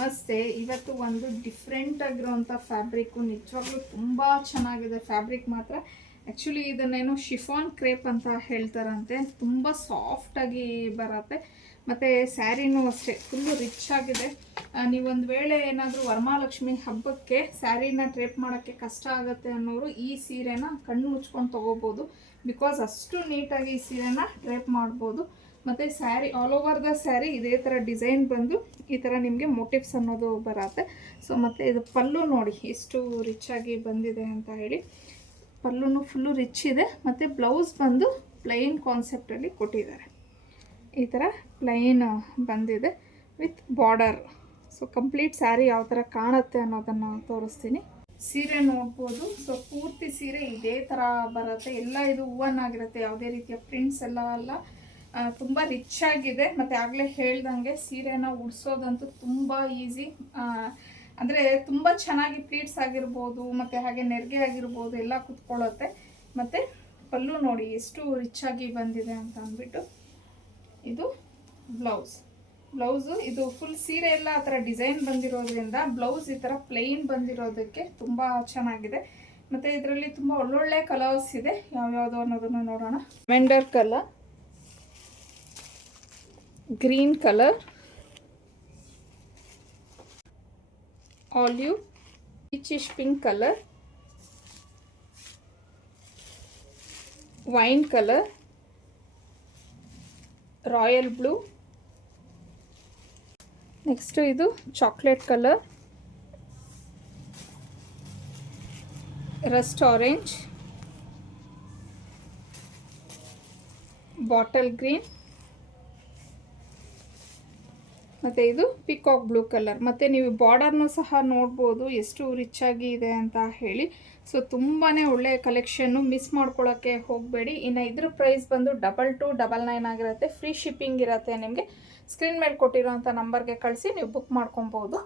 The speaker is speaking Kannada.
ನಮಸ್ತೆ. ಇವತ್ತು ಒಂದು ಡಿಫ್ರೆಂಟ್ ಆಗಿರುವಂಥ ಫ್ಯಾಬ್ರಿಕ್ಕು, ನಿಜವಾಗ್ಲೂ ತುಂಬ ಚೆನ್ನಾಗಿದೆ ಫ್ಯಾಬ್ರಿಕ್ ಮಾತ್ರ. ಆ್ಯಕ್ಚುಲಿ ಇದನ್ನೇನೋ ಶಿಫಾನ್ ಕ್ರೇಪ್ ಅಂತ ಹೇಳ್ತಾರಂತೆ. ತುಂಬ ಸಾಫ್ಟಾಗಿ ಬರುತ್ತೆ ಮತ್ತು ಸ್ಯಾರಿನೂ ಅಷ್ಟೇ ಫುಲ್ಲು ರಿಚ್ ಆಗಿದೆ. ನೀವೊಂದು ವೇಳೆ ಏನಾದರೂ ವರಮಹಾಲಕ್ಷ್ಮಿ ಹಬ್ಬಕ್ಕೆ ಸ್ಯಾರಿನ ಟ್ರೇಪ್ ಮಾಡೋಕ್ಕೆ ಕಷ್ಟ ಆಗುತ್ತೆ ಅನ್ನೋರು ಈ ಸೀರೆನ ಕಣ್ಣು ಮುಚ್ಕೊಂಡು ತೊಗೋಬೋದು. ಬಿಕಾಸ್ ಅಷ್ಟು ನೀಟಾಗಿ ಈ ಸೀರೆನ ಟ್ರೇಪ್ ಮಾಡ್ಬೋದು. ಮತ್ತು sari all over the sari ಇದೇ ಥರ ಡಿಸೈನ್ ಬಂದು ಈ ಥರ ನಿಮಗೆ ಮೋಟಿವ್ಸ್ ಅನ್ನೋದು ಬರುತ್ತೆ. ಸೊ ಮತ್ತು ಇದು ಪಲ್ಲು ನೋಡಿ ಎಷ್ಟು ರಿಚ್ ಆಗಿ ಬಂದಿದೆ ಅಂತ ಹೇಳಿ. ಪಲ್ಲುನು ಫುಲ್ಲು ರಿಚ್ ಇದೆ. ಮತ್ತು ಬ್ಲೌಸ್ ಬಂದು ಪ್ಲೈನ್ ಕಾನ್ಸೆಪ್ಟಲ್ಲಿ ಕೊಟ್ಟಿದ್ದಾರೆ. ಈ ಥರ ಪ್ಲೈನ್ ಬಂದಿದೆ with border. So complete sari ಯಾವ ಥರ ಕಾಣುತ್ತೆ ಅನ್ನೋದನ್ನು ತೋರಿಸ್ತೀನಿ. ಸೀರೆ ನೋಡ್ಬೋದು. ಸೊ ಪೂರ್ತಿ ಸೀರೆ ಇದೇ ಥರ ಬರುತ್ತೆ. ಎಲ್ಲ ಇದು ಹೂವನ್ನಾಗಿರುತ್ತೆ, ಯಾವುದೇ ರೀತಿಯ ಪ್ರಿಂಟ್ಸ್ ಎಲ್ಲ ಅಲ್ಲ. ತುಂಬ ರಿಚ್ ಆಗಿದೆ. ಮತ್ತು ಆಗಲೇ ಹೇಳ್ದಂಗೆ ಸೀರೆನ ಉಡಿಸೋದಂತೂ ತುಂಬ ಈಸಿ. ಅಂದರೆ ತುಂಬ ಚೆನ್ನಾಗಿ ಪ್ಲೀಟ್ಸ್ ಆಗಿರ್ಬೋದು ಮತ್ತು ಹಾಗೆ ನೆರಿಗೆ ಆಗಿರ್ಬೋದು ಎಲ್ಲ ಕುತ್ಕೊಳ್ಳುತ್ತೆ. ಮತ್ತು ಪಲ್ಲು ನೋಡಿ ಎಷ್ಟು ರಿಚ್ ಆಗಿ ಬಂದಿದೆ ಅಂತ ಅಂದ್ಬಿಟ್ಟು. ಇದು ಬ್ಲೌಸು ಇದು ಫುಲ್ ಸೀರೆ ಎಲ್ಲ ಆ ಥರ ಡಿಸೈನ್ ಬಂದಿರೋದ್ರಿಂದ ಬ್ಲೌಸ್ ಈ ಥರ ಪ್ಲೈನ್ ಬಂದಿರೋದಕ್ಕೆ ತುಂಬ ಚೆನ್ನಾಗಿದೆ. ಮತ್ತು ಇದರಲ್ಲಿ ತುಂಬ ಒಳ್ಳೊಳ್ಳೆ ಕಲರ್ಸ್ ಇದೆ. ಯಾವ್ಯಾವುದು ಅನ್ನೋದನ್ನು ನೋಡೋಣ. ಮೆಂಡರ್ colour, green colour, olive, peachish pink colour, wine colour, royal blue, next ಇದು chocolate colour, rust orange, bottle green, ಮತ್ತು ಇದು ಪಿಕಾಕ್ ಬ್ಲೂ ಕಲರ್. ಮತ್ತು ನೀವು ಬಾರ್ಡರ್ನೂ ಸಹ ನೋಡ್ಬೋದು ಎಷ್ಟು ರಿಚ್ ಆಗಿ ಇದೆ ಅಂತ ಹೇಳಿ. ಸೊ ತುಂಬಾ ಒಳ್ಳೆಯ ಕಲೆಕ್ಷನ್ನು, ಮಿಸ್ ಮಾಡ್ಕೊಳ್ಳೋಕ್ಕೆ ಹೋಗಬೇಡಿ. ಇನ್ನು ಇದ್ರ ಪ್ರೈಸ್ ಬಂದು 2299 ಆಗಿರುತ್ತೆ. ಫ್ರೀ ಶಿಪ್ಪಿಂಗ್ ಇರುತ್ತೆ. ನಿಮಗೆ ಸ್ಕ್ರೀನ್ ಮೇಲೆ ಕೊಟ್ಟಿರೋಂಥ ನಂಬರ್ಗೆ ಕಳಿಸಿ ನೀವು ಬುಕ್ ಮಾಡ್ಕೊಬೋದು.